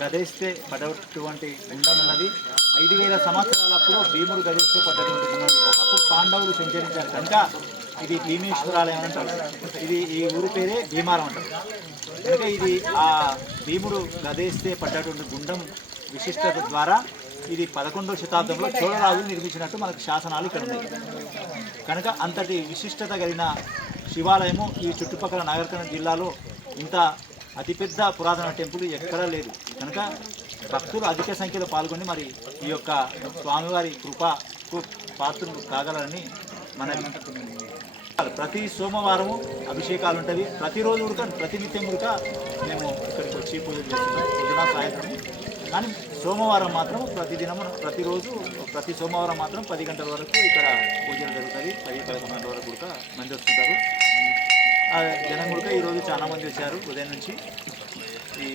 గదేస్తే పడేటువంటి గుండం ఉన్నది ఐదు వేల సంవత్సరాలప్పుడు భీముడు గదేస్తే పడ్డటువంటి గుండం ఒకప్పుడు పాండవులు సంచరించారు. కనుక ఇది భీమేశ్వరాలయం అంటారు. ఇది ఈ ఊరు పేరే భీమారం అంటారు. కనుక ఇది ఆ భీముడు గదేస్తే పడ్డటువంటి గుండం విశిష్టత ద్వారా ఇది పదకొండవ శతాబ్దంలో చోళరాజులు నిర్మించినట్టు మనకు శాసనాలు ఇక్కడ ఉన్నాయి. కనుక అంతటి విశిష్టత కలిగిన శివాలయము ఈ చుట్టుపక్కల నాగరికన జిల్లాలో ఇంత అతిపెద్ద పురాతన టెంపుల్ ఎక్కడా లేదు. కనుక భక్తులు అధిక సంఖ్యలో పాల్గొని మరి ఈ యొక్క స్వామివారి కృపకు పాత్రలు కాగలరని మన ప్రతి సోమవారము అభిషేకాలు ఉంటాయి. ప్రతిరోజు ఉడక ప్రతినిత్యం ఉడక మేము ఇక్కడికి వచ్చి పూజలు చేస్తున్నాం. పొద్దున సాయంత్రం. కానీ సోమవారం మాత్రం ప్రతిదినము ప్రతిరోజు ప్రతి సోమవారం మాత్రం పది గంటల వరకు ఇక్కడ పూజలు జరుగుతుంది పది పదకొండు గంటల వరకు కూడా మంది వస్తుంటారు. జనం కూడా ఈరోజు చాలామంది వచ్చారు ఉదయం నుంచి. ఈ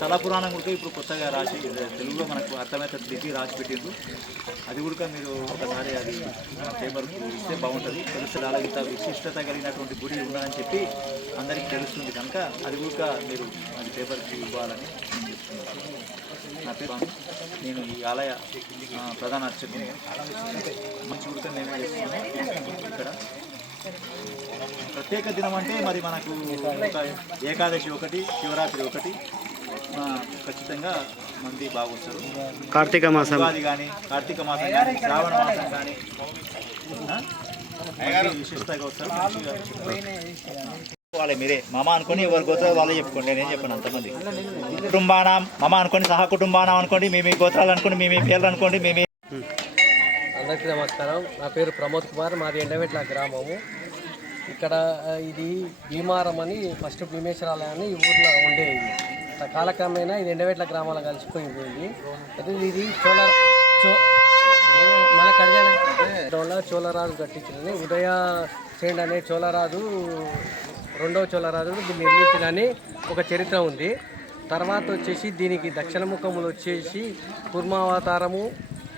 తల పురాణం కూడా ఇప్పుడు కొత్తగా రాసి తెలుగులో మనకు అర్థమైతే దిగి రాసి పెట్టిండ్రు. అది కూడా మీరు ఒకసారి అది పేపర్ ఇస్తే బాగుంటుంది. తెలుస్తుంది అలాగే ఇంత విశిష్టత కలిగినటువంటి గుడి ఉన్నదని చెప్పి అందరికీ తెలుస్తుంది కనుక అది కూడా మీరు అది పేపర్కి ఇవ్వాలని నేను చెప్తున్నాను. నా పేరు నేను ఈ ఆలయ ప్రధాన అర్చకుని. మంచి కూడా నేనే చేస్తున్నాను ఇక్కడ ప్రత్యేక దినం అంటే మరి మనకు ఏకాదశి ఒకటి శివరాత్రి ఒకటి. ఖచ్చితంగా మంది బాగొస్తారు. కార్తీక మాసం. ఉగాది కానీ కార్తీక మాసం కానీ శ్రావణ మాసం కానీ విశిష్టంగా వస్తారు. వాళ్ళే మీరే. మామ అనుకొని ఎవరి గోత్రాలు వాళ్ళే చెప్పుకోండి. నేనేం చెప్పాను అంతమంది. కుటుంబానం మామ అనుకోండి సహా కుటుంబానం అనుకోండి మీ మీ గోత్రాలు అనుకోండి మీ మీ పేర్లు అనుకోండి మీ మీ అందరికీ నమస్కారం. నా పేరు ప్రమోద్ కుమార్. మాది ఎండవెట్ల గ్రామము. ఇక్కడ ఇది భీమారం అని ఫస్ట్ భీమేశ్వరాలయం అని ఈ ఊర్లో ఉండేది. కాలక్రమేణా ఇది ఎండవెట్ల గ్రామాలు కలిసిపోయింది. అయితే ఇది చోళ చో మళ్ళీ కడిగాల చోళరాజు కట్టించింది ఉదయ చేండ్ అనే చోళరాజు రెండవ చోళరాజు దీన్ని నిర్మించిందని ఒక చరిత్ర ఉంది. తర్వాత వచ్చేసి దీనికి దక్షిణముఖములు వచ్చేసి కుర్మావతారము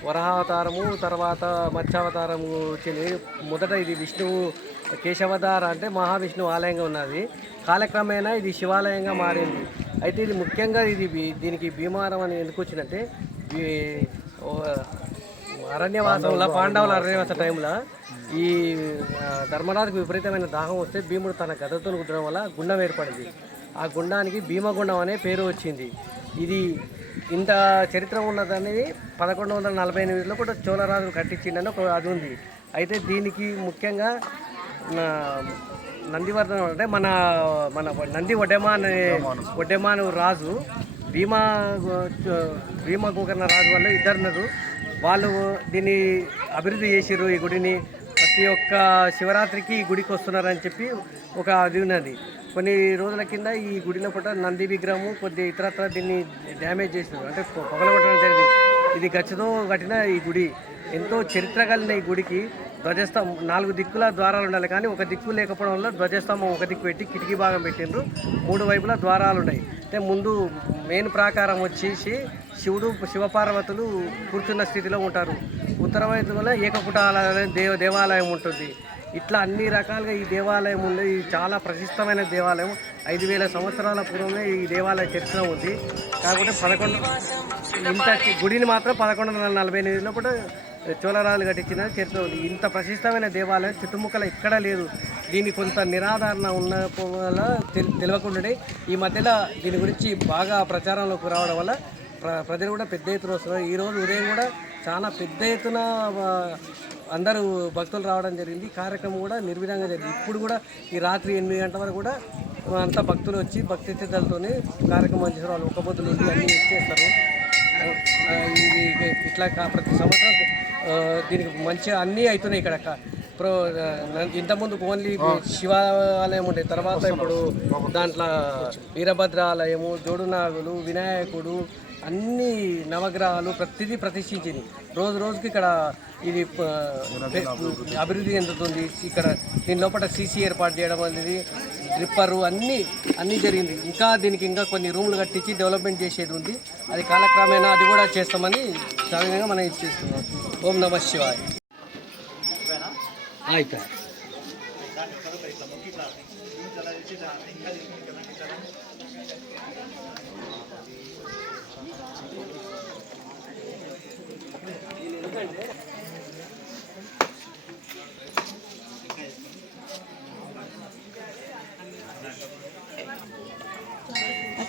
వరహావతారము తర్వాత మత్స్యావతారము వచ్చింది. మొదట ఇది విష్ణువు కేశవతార అంటే మహావిష్ణువు ఆలయంగా ఉన్నది. కాలక్రమేణా ఇది శివాలయంగా మారింది. అయితే ఇది ముఖ్యంగా ఇది దీనికి భీమారం అని ఎందుకు వచ్చిందంటే అరణ్యవాసంలో పాండవుల అరణ్యవాస. టైంలో ఈ ధర్మరాజుకు విపరీతమైన దాహం వస్తే భీముడు తన గదతో గుద్దడం వల్ల గుండం ఏర్పడింది. ఆ గుండానికి భీమగుండం అనే పేరు వచ్చింది. ఇది ఇంత చరిత్ర ఉన్నదనేది పదకొండు వందల నలభై ఎనిమిదిలో కూడా చోళరాజులు కట్టించిండని ఒక అది ఉంది. అయితే దీనికి ముఖ్యంగా నా- నందివర్ధనం అంటే మన మన నంది ఒడ్డెమాన్ ఒడ్డెమాను రాజు భీమా భీమా గోకర్ణ రాజు వల్ల ఇద్దరున్నారు. వాళ్ళు దీన్ని అభివృద్ధి చేసిర్రు ఈ గుడిని. ప్రతి ఒక్క శివరాత్రికి ఈ గుడికి వస్తున్నారని చెప్పి ఒక అది ఉన్నది. కొన్ని రోజుల కింద ఈ గుడిలో పూట నంది విగ్రహము కొద్ది ఇతరత్ర దీన్ని డ్యామేజ్ చేసినారు. అంటే పొ- పొగలగొట్టడం జరిగింది. ఇది గచ్చతో కట్టిన ఈ గుడి. ఎంతో చరిత్ర కలిగిన ఈ గుడికి ధ్వజస్తంభం నాలుగు దిక్కుల ద్వారాలు ఉండాలి. కానీ ఒక దిక్కు లేకపోవడం వల్ల ధ్వజస్తంభం ఒక దిక్కు పెట్టి కిటికీ భాగం పెట్టిండ్రు. మూడు వైపులా ద్వారాలు ఉన్నాయి. అంటే ముందు మెయిన్ ప్రాకారం వచ్చేసి శివుడు శివపార్వతులు కూర్చున్న స్థితిలో ఉంటారు. ఉత్తర వైపున ఏకకుటాలయం దేవ దేవాలయం ఉంటుంది. ఇట్లా అన్ని రకాలుగా ఈ దేవాలయం ఉంది. ఇది చాలా ప్రసిద్ధమైన దేవాలయం. ఐదు వేల సంవత్సరాల పూర్వమే ఈ దేవాలయ చరిత్ర ఉంది. కాకపోతే పదకొండు ఇంత గుడిని మాత్రం పదకొండు వందల నలభై ఎనిమిదిలో కూడా చోళరాజులు కట్టించిన చరిత్ర ఉంది. ఇంత ప్రతిష్టమైన దేవాలయం చుట్టుముక్కల ఎక్కడా లేదు. దీని కొంత నిరాధారణ ఉన్న వల్ల తెలియకుండానే ఈ మధ్యలో దీని గురించి బాగా ప్రచారంలోకి రావడం వల్ల ప్ర ప్రజలు కూడా పెద్ద ఎత్తున వస్తున్నారు. ఈరోజు ఉదయం కూడా చాలా పెద్ద ఎత్తున అందరూ భక్తులు రావడం జరిగింది. కార్యక్రమం కూడా నిర్విధంగా జరిగింది. ఇప్పుడు కూడా ఈ రాత్రి ఎనిమిది గంటల వరకు కూడా అంతా భక్తులు వచ్చి భక్తి శ్రద్ధలతోనే కార్యక్రమం చేస్తారు వాళ్ళు ఒక పొద్దులు ఉండి అన్నీ ఇచ్చేస్తారు ఇట్లా ప్రతి సంవత్సరం దీనికి మంచిగా అన్నీ అవుతున్నాయి ఇక్కడ. ప్రో ఇంతకుముందు ఓన్లీ శివాలయం ఉండే తర్వాత ఇప్పుడు దాంట్లో వీరభద్ర ఆలయము జోడునాగులు వినాయకుడు అన్ని నవగ్రహాలు ప్రతిదీ ప్రతిష్ఠించింది. రోజు రోజుకి ఇక్కడ ఇది అభివృద్ధి చెందుతుంది. ఇక్కడ దీని లోపల సీసీ ఏర్పాటు చేయడం అనేది డ్రిప్పరు అన్నీ అన్నీ జరిగింది. ఇంకా దీనికి ఇంకా కొన్ని రూములు కట్టించి డెవలప్మెంట్ చేసేది ఉంది. అది కాలక్రమేణా అది కూడా చేస్తామని సవినంగా మనం ఇచ్చేస్తున్నాం ఓం నమ శివాయ. అయితే ఆ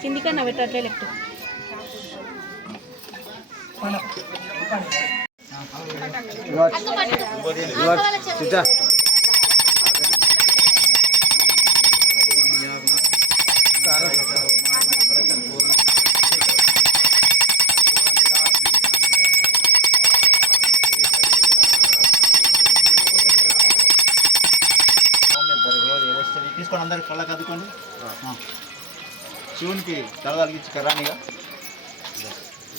కిందికన్నా పెట్టట్లే లెఫ్ట్ ఇవ్వచ్చు తీసుకొని అందరు కళ్ళకి అద్దుకోండి ఆ. శివునికి తల తలిగించి కరానిగా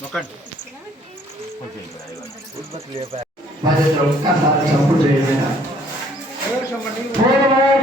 నొక్కండి. మరి ఒక్కసారి చప్పుడు చేయలేదా పూర్వోపి